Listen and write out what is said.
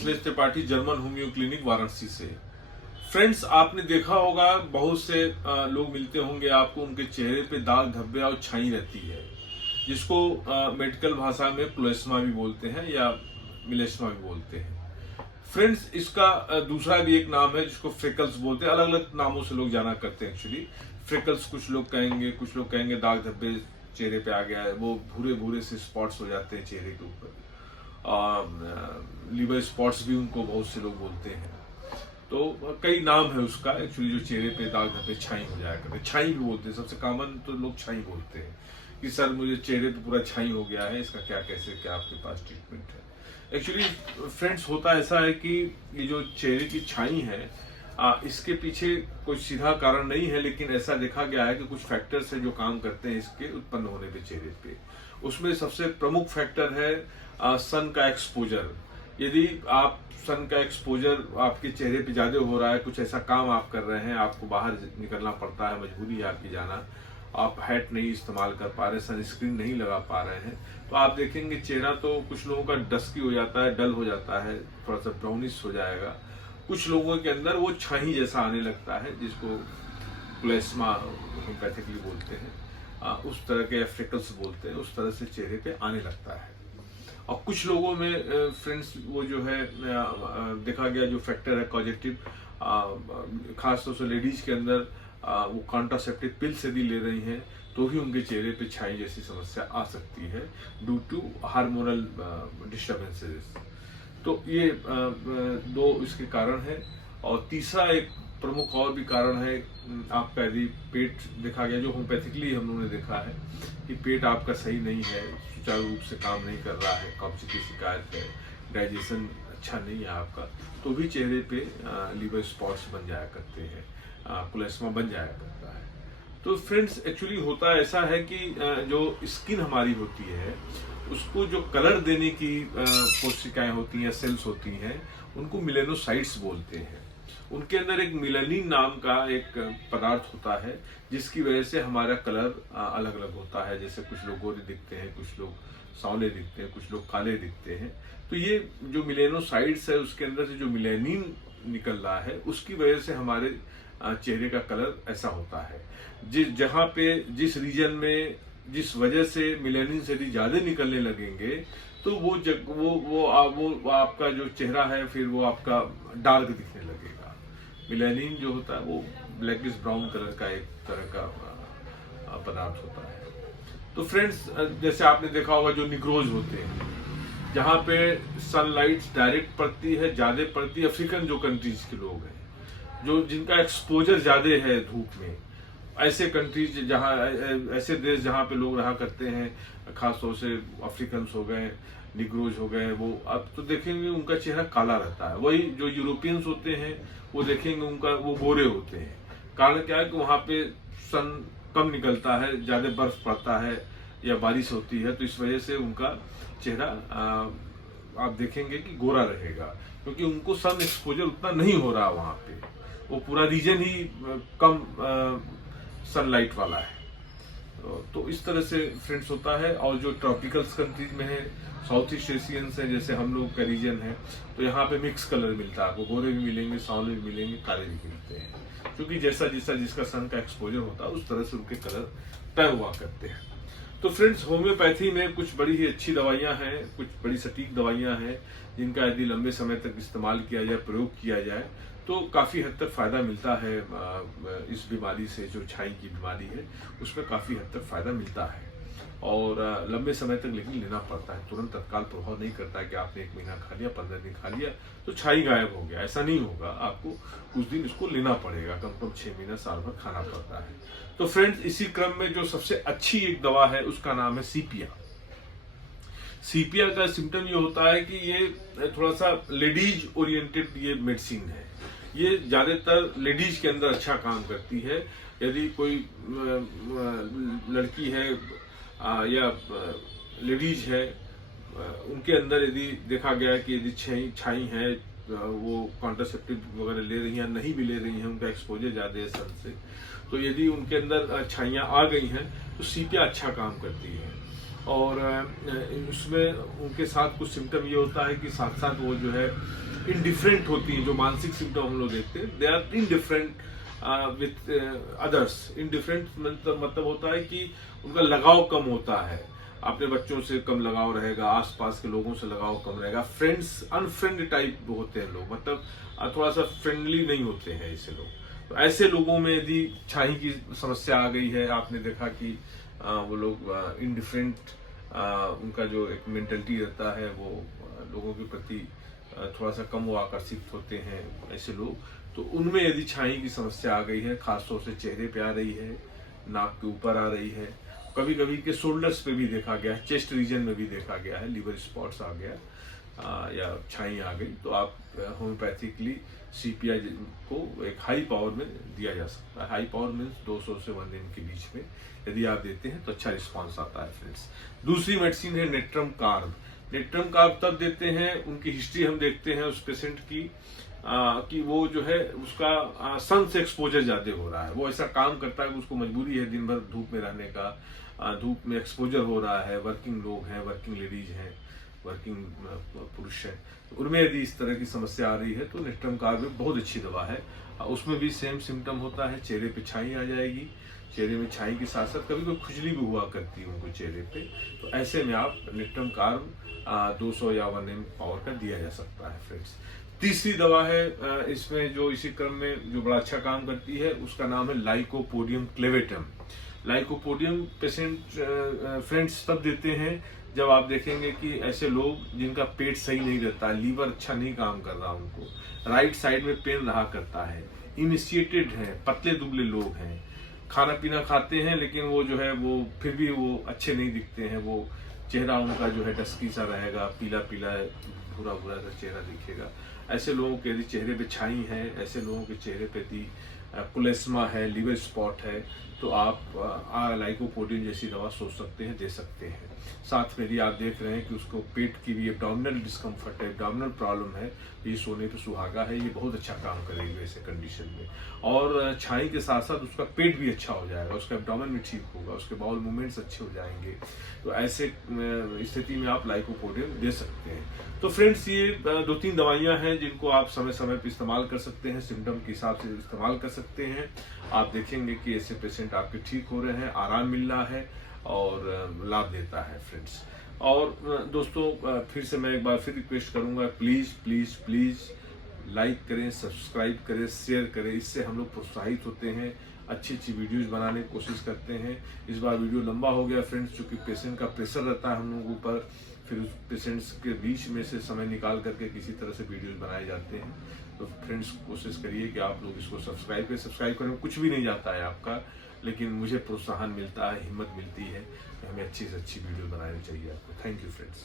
Mithilesh Tripathi, German homeo clinic Varanasi से। Friends, आपने देखा होगा बहुत से लोग मिलते होंगे आपको, उनके चेहरे पे दाग धब्बे और छाई रहती है, जिसको मेडिकल भाषा में प्लेस्मा भी बोलते हैं या मिलेस्मा भी बोलते हैं। फ्रेंड्स, इसका दूसरा भी एक नाम है जिसको फ्रेकल्स बोलते हैं। अलग अलग नामों से लोग जाना करते हैं। एक्चुअली फ्रेकल्स कुछ लोग कहेंगे दाग धब्बे चेहरे पे आ गया है, वो भूरे भूरे से स्पॉट्स हो जाते हैं चेहरे के ऊपर। लिवर स्पॉट्स भी उनको बहुत से लोग बोलते हैं। तो कई नाम है उसका। एक्चुअली जो चेहरे पे दाग धब्बे छाई हो जाया करते हैं, छाई भी बोलते हैं। सबसे कॉमन तो लोग छाई बोलते हैं कि सर मुझे चेहरे पे पूरा छाई हो गया है, इसका क्या आपके पास ट्रीटमेंट है। एक्चुअली फ्रेंड्स, होता ऐसा है कि ये जो चेहरे की छाई है, इसके पीछे कोई सीधा कारण नहीं है, लेकिन ऐसा देखा गया है कि कुछ फैक्टर्स है जो काम करते हैं इसके उत्पन्न होने पे चेहरे पे। उसमें सबसे प्रमुख फैक्टर है सन का एक्सपोजर। यदि आप सन का एक्सपोजर आपके चेहरे पे ज्यादा हो रहा है, कुछ ऐसा काम आप कर रहे हैं, आपको बाहर निकलना पड़ता है, मजबूरी है आपकी जाना, आप हैट नहीं इस्तेमाल कर पा रहे, सनस्क्रीन नहीं लगा पा रहे हैं, तो आप देखेंगे चेहरा तो कुछ लोगों का डस्की हो जाता है, डल हो जाता है, थोड़ा सा ब्राउनिश हो जाएगा। कुछ लोगों के अंदर वो छाई जैसा आने लगता है, जिसको प्लेस्मा होम्योपैथिकली बोलते हैं, उस तरह के फ्रेकल्स बोलते हैं, उस तरह से चेहरे पे आने लगता है। और कुछ लोगों में फ्रेंड्स वो जो है देखा गया जो फैक्टर है कॉजेटिव, खासतौर से लेडीज के अंदर वो कॉन्ट्रासेप्टिव पिल्स यदि ले रही हैं तो भी उनके चेहरे पे छाई जैसी समस्या आ सकती है ड्यू टू हार्मोनल डिस्टर्बेंसेस। तो ये दो इसके कारण है। और तीसरा एक प्रमुख और भी कारण है, आपका यदि पेट देखा गया, जो होम्योपैथिकली हम लोगों ने देखा है कि पेट आपका सही नहीं है, सुचारू रूप से काम नहीं कर रहा है, कब्ज की शिकायत है, डाइजेशन अच्छा नहीं है आपका, तो भी चेहरे पे लीवर स्पॉट्स बन जाया करते हैं, प्लेस्मा बन जाया करता है। तो फ्रेंड्स, एक्चुअली होता ऐसा है कि जो स्किन हमारी होती है उसको जो कलर देने की कोशिकाएं होती हैं, सेल्स होती हैं, उनको मिलेनोसाइट्स बोलते हैं। उनके अंदर एक मिलानिन नाम का एक पदार्थ होता है जिसकी वजह से हमारा कलर अलग अलग होता है। जैसे कुछ लोग गोरे दिखते हैं, कुछ लोग सांवले दिखते हैं, कुछ लोग काले दिखते हैं। तो ये जो मिलेनोसाइट्स है उसके अंदर से जो मिलानिन निकल रहा है उसकी वजह से हमारे चेहरे का कलर ऐसा होता है। जहाँ पे जिस रीजन में जिस वजह से मिलेनिन से यदि ज्यादा निकलने लगेंगे तो वो आपका जो चेहरा है फिर वो आपका डार्क दिखने लगेगा। मिलेनिन जो होता है वो ब्लैकिश ब्राउन कलर का एक तरह का पदार्थ होता है। तो फ्रेंड्स, जैसे आपने देखा होगा जो निग्रोज होते हैं, जहाँ पे सनलाइट डायरेक्ट पड़ती है, ज्यादा पड़ती है, अफ्रीकन जो कंट्रीज के लोग हैं, जो जिनका एक्सपोजर ज्यादा है धूप में, ऐसे कंट्रीज जहाँ ऐसे देश जहाँ पे लोग रहा करते हैं, खासतौर से अफ्रीकन्स हो गए, निग्रोज हो गए, वो अब तो देखेंगे उनका चेहरा काला रहता है। वही जो यूरोपियंस होते हैं वो देखेंगे उनका वो गोरे होते हैं। कारण क्या है कि वहाँ पे सन कम निकलता है, ज्यादा बर्फ पड़ता है या बारिश होती है, तो इस वजह से उनका चेहरा आप देखेंगे कि गोरा रहेगा, क्योंकि उनको सन एक्सपोजर उतना नहीं हो रहा वहाँ पे, वो पूरा रीजन ही कम सनलाइट वाला है। तो इस तरह से फ्रेंड्स होता है। और जो ट्रॉपिकल कंट्रीज में है, साउथ ईस्ट एशियंस है, जैसे हम लोग का रीजन है, तो यहाँ पे मिक्स कलर मिलता है आपको, गोरे भी मिलेंगे, सांवले भी मिलेंगे, काले भी मिलते हैं, क्योंकि जैसा जिसका सन का एक्सपोजर होता है उस तरह से उनके कलर तय हुआ करते हैं। तो फ्रेंड्स, होम्योपैथी में कुछ बड़ी ही अच्छी दवाइयां हैं, कुछ बड़ी सटीक दवाइयां हैं, जिनका यदि लंबे समय तक इस्तेमाल किया जाए, प्रयोग किया जाए, तो काफी हद तक फायदा मिलता है। इस बीमारी से, जो छाई की बीमारी है, उसमें काफी हद तक फायदा मिलता है। और लंबे समय तक लेकिन लेना पड़ता है, तुरंत तत्काल प्रभाव नहीं करता है कि आपने 1 महीना खा लिया, 15 दिन खा लिया तो छाई गायब हो गया, ऐसा नहीं होगा। आपको कुछ दिन इसको लेना पड़ेगा, कम से कम 6 महीना, साल भर खाना पड़ता है। तो फ्रेंड्स, इसी क्रम में जो सबसे अच्छी एक दवा है उसका नाम है सीपिया। सीपिया का सिम्टम ये होता है कि ये थोड़ा सा लेडीज ओरिएंटेड ये मेडिसिन है। ये ज्यादातर लेडीज के अंदर अच्छा काम करती है। यदि कोई लड़की है या लेडीज है, उनके अंदर यदि देखा गया कि यदि छाई है, वो कॉन्ट्रासेप्टिव वगैरह ले रही हैं, नहीं भी ले रही हैं, उनका एक्सपोजर ज्यादा है सन से, तो यदि उनके अंदर छाइयां आ गई हैं तो सीपिया अच्छा काम करती है। और उसमें उनके साथ कुछ सिम्टम ये होता है कि साथ साथ वो जो है इनडिफरेंट होती हैं। जो मानसिक सिम्टम हम लोग देखते हैं, they are indifferent with others. Indifferent मतलब होता है कि उनका लगाव कम होता है, अपने बच्चों से कम लगाव रहेगा, आसपास के लोगों से लगाव कम रहेगा, फ्रेंड्स अनफ्रेंड टाइप होते हैं लोग, मतलब थोड़ा सा फ्रेंडली नहीं होते हैं ऐसे लोग। तो ऐसे लोगों में यदि छाई की समस्या आ गई है, आपने देखा कि वो लोग इनडिफरेंट, उनका जो एक मेंटलिटी रहता है वो लोगों के प्रति थोड़ा सा कम वो आकर्षित होते हैं ऐसे लोग, तो उनमें यदि छाई की समस्या आ गई है, खासतौर से चेहरे पे आ रही है, नाक के ऊपर आ रही है, कभी कभी के शोल्डर्स पे भी देखा गया है, चेस्ट रीजन में भी देखा गया है, लिवर स्पॉट्स आ गया या छाई आ गई, तो आप होम्योपैथिकली सीपीआई को एक हाई पावर में दिया जा सकता है। हाई पावर मीन्स 200 से 1 दिन के बीच में यदि आप देते हैं तो अच्छा रिस्पांस आता है फ्रेंड्स। दूसरी मेडिसिन है नेट्रम कार्ब। नेट्रम कार्ब तब देते हैं, उनकी हिस्ट्री हम देखते हैं उस पेशेंट की कि वो जो है उसका सन से एक्सपोजर ज्यादा हो रहा है, वो ऐसा काम करता है कि उसको मजबूरी है दिन भर धूप में रहने का, धूप में एक्सपोजर हो रहा है, वर्किंग लोग हैं, वर्किंग लेडीज हैं, वर्किंग पुरुष हैं, उनमें यदि इस तरह की समस्या आ रही है तो नेट्रम कार्ब बहुत अच्छी दवा है। उसमें भी सेम सिम्टम होता है, चेहरे पे छाई आ जाएगी, चेहरे में छाई के साथ साथ कभी कोई खुजली भी हुआ करती है उनको चेहरे पे, तो ऐसे में आप नेट्रम कार्ब 200 या 1 ml पावर का दिया जा सकता है फ्रेंड्स। तीसरी दवा है इसमें जो इसी क्रम में जो बड़ा अच्छा काम करती है, उसका नाम है lycopodium clavatum. Lycopodium patient friends तब देते हैं जब आप देखेंगे कि ऐसे लोग जिनका पेट सही नहीं रहता, लीवर अच्छा नहीं काम कर रहा, उनको राइट साइड में पेन रहा करता है, इनिशिएटेड है, पतले दुबले लोग हैं, खाना पीना खाते हैं लेकिन वो जो है वो फिर भी वो अच्छे नहीं दिखते हैं, वो चेहरा उनका जो है डस्की सा रहेगा, पीला पीला भूरा भूरा सा चेहरा दिखेगा। ऐसे लोगों के यदि चेहरे पे छाई है, ऐसे लोगों के चेहरे पे यदि पुलेस्मा है, लिवर स्पॉट है, तो आप लाइकोपोडियम जैसी दवा सोच सकते हैं, दे सकते हैं। साथ में यदि आप देख रहे हैं कि उसको पेट की भी एब्डोमिनल डिस्कम्फर्ट है, एब्डोमिनल प्रॉब्लम है, ये सोने पे सुहागा है, ये बहुत अच्छा काम करेगी ऐसे कंडीशन में। और छाई के साथ साथ उसका पेट भी अच्छा हो जाएगा, उसका एब्डोमेन भी ठीक होगा, उसके बाउल मूवमेंट्स अच्छे हो जाएंगे, तो ऐसे स्थिति में आप लाइकोपोडियम दे सकते हैं। तो फ्रेंड्स ये 2-3 दवाइयां हैं जिनको आप समय समय पर इस्तेमाल कर सकते हैं, सिम्टम के हिसाब से इस्तेमाल कर सकते हैं। आप देखेंगे कि ऐसे पेशेंट आपके ठीक हो रहे हैं, आराम मिल रहा है और लाभ देता है फ्रेंड्स। और दोस्तों फिर से मैं एक बार फिर रिक्वेस्ट करूंगा, प्लीज प्लीज प्लीज लाइक करें, सब्सक्राइब करें, शेयर करें, इससे हम लोग प्रोत्साहित होते हैं, अच्छी अच्छी वीडियोस बनाने की कोशिश करते हैं। इस बार वीडियो लंबा हो गया फ्रेंड्स, क्योंकि पेशेंट का प्रेशर रहता है हम लोगों पर, फिर उस पेशेंट्स के बीच में से समय निकाल करके किसी तरह से वीडियोस बनाए जाते हैं। तो फ्रेंड्स कोशिश करिए कि आप लोग इसको सब्सक्राइब करें। सब्सक्राइब करने में कुछ भी नहीं जाता है आपका, लेकिन मुझे प्रोत्साहन मिलता है, हिम्मत मिलती है कि हमें अच्छी से अच्छी वीडियो बनानी चाहिए आपको। Thank you friends.